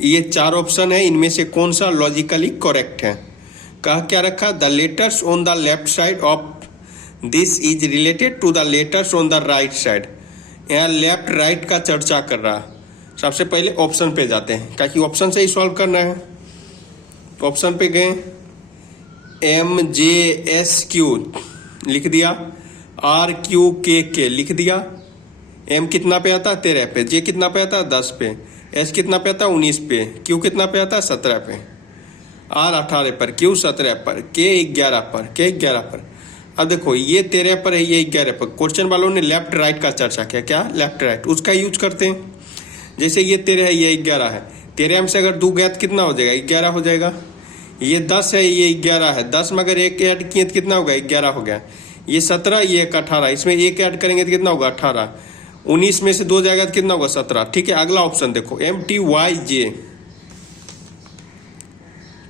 ये 4 ऑप्शन है, इनमें से कौन सा लॉजिकली करेक्ट है। कहा क्या रखा, the letters on the left side of this is related to the letters on the right side. यहाँ लेफ्ट राइट का चर्चा कर रहा। सबसे पहले ऑप्शन पे जाते हैं, क्योंकि ऑप्शन से ही सॉल्व करना है। ऑप्शन पे गए, MJSQ लिख दिया, RQKK लिख दिया। M कितना पे आता, 13 पे। J कितना पे आता, 10 पे। S कितना पे आता, 19 पे। Q कितना पे आता, 17 पे। R 18 पर, Q 17 पर, K 11 पर, K 11 पर। अब देखो ये 13 पर है, ये 11 पर। क्वेश्चन वालों ने लेफ्ट राइट का चर्चा किया, क्या लेफ्ट राइट, उसका यूज करते हैं। जैसे ये 13 है, ये 11 है। 13 में से अगर 2 गया तो कितना हो जाएगा, 11 हो जाएगा। ये 10 है, ये 11 है। 10 में अगर 1 ऐड किए तो कितना होगा, 11 हो गया। ये 17, ये 18, इसमें 1 ऐड करेंगे तो कितना होगा, 18। 19 में से 2 जाएगा तो कितना होगा, 17। ठीक है, अगला ऑप्शन देखो, MTYJ,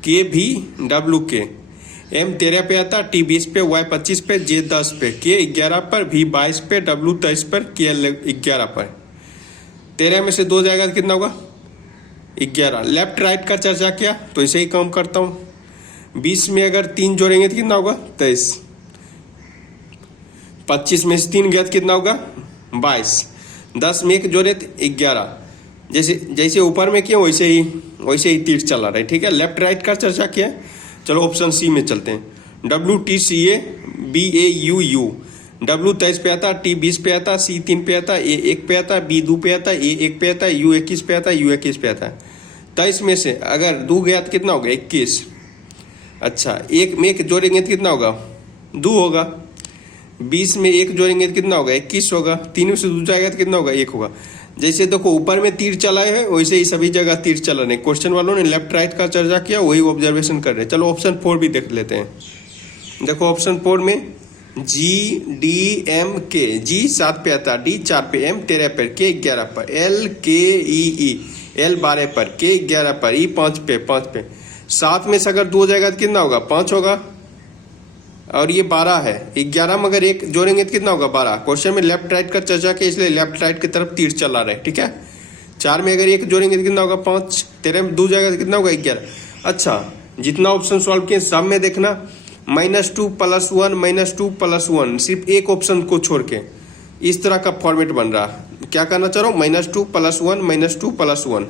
KVWK। M 13 पे आता, T 20 पे, Y 25 पे, J 10 पे, K 11 पर, V 22 पे, W 23 पर, K 11 पर। 13 में से 2 जाएगा तो कितना होगा, 11। लेफ्ट राइट का चर्चा किया तो इसे ही काम करता हूँ। 20 में अगर 3 जोड़ेंगे तो कितना होगा, 23। 25 में से 3 गया तो कितना होगा, 22। 10 में 1 जोड़े तो 11। जैसे जैसे ऊपर में किया वैसे ही तीर चला रहा है। ठीक है, लेफ्ट राइट का चर्चा किया। चलो ऑप्शन सी में चलते हैं। WTCA BAUU। W 23 पे आता, T 20 पे आता, C 3 पे आता, A 1 पे आता, B 2 पे आता, A 1 पे आता, U 21 पे आता, U 21 पे आता। 23 में से अगर 2 गया तो कितना होगा, 21। अच्छा, 1 में 1 जोड़ेंगे तो कितना होगा, 2 होगा। 20 में 1 जोड़ेंगे तो कितना होगा, 21 होगा। 3 में से 2 जाएगा तो कितना होगा, 1 होगा। जैसे देखो ऊपर में तीर चला है, वैसे ही सभी जगह तीर चला रहे। क्वेश्चन वालों ने लेफ्ट राइट का चर्चा किया, वही ऑब्जर्वेशन कर रहे। चलो ऑप्शन 4 भी देख लेते हैं। देखो ऑप्शन 4 में GDMK, G 7 पे आता, D 4 पे, M 13 पर, K 11 पर, LKEE, L 12 पर, K 11 पर, E 5 पे, 5 पे। 7 में से अगर 2 जाएगा तो कितना होगा, 5 होगा। और ये 12 है। 11 में अगर 1 जोड़ेंगे तो कितना होगा, 12। क्वेश्चन में लेफ्ट राइट का चर्चा किया, इसलिए लेफ्ट राइट की तरफ तीर चला रहे। ठीक है, 4 में अगर 1 जोड़ेंगे तो कितना होगा, 5। 13 में 2 जाएगा तो कितना होगा, 11। अच्छा, जितना ऑप्शन सॉल्व किए सब में देखना -2 + 1 -2 + 1, सिर्फ एक ऑप्शन को छोड़ के इस तरह का फॉर्मेट बन रहा। क्या करना चाह रहा हूँ, -2 + 1 -2 + 1।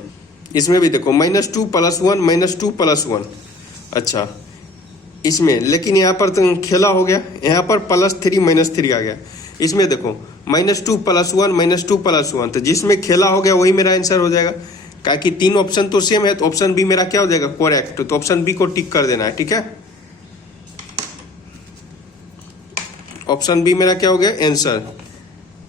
इसमें भी देखो -2 + 1 -2 + 1। अच्छा, इसमें लेकिन यहाँ पर तो खेला हो गया, यहाँ पर +3 -3 आ गया। इसमें देखो -2 + 1 -2 + 1, तो जिसमें खेला हो गया वही मेरा आंसर हो जाएगा। क्योंकि 3 ऑप्शन तो सेम है, तो ऑप्शन बी मेरा क्या हो जाएगा, करेक्ट। तो ऑप्शन बी को टिक कर देना है। ठीक है, ऑप्शन बी मेरा क्या हो गया, आंसर।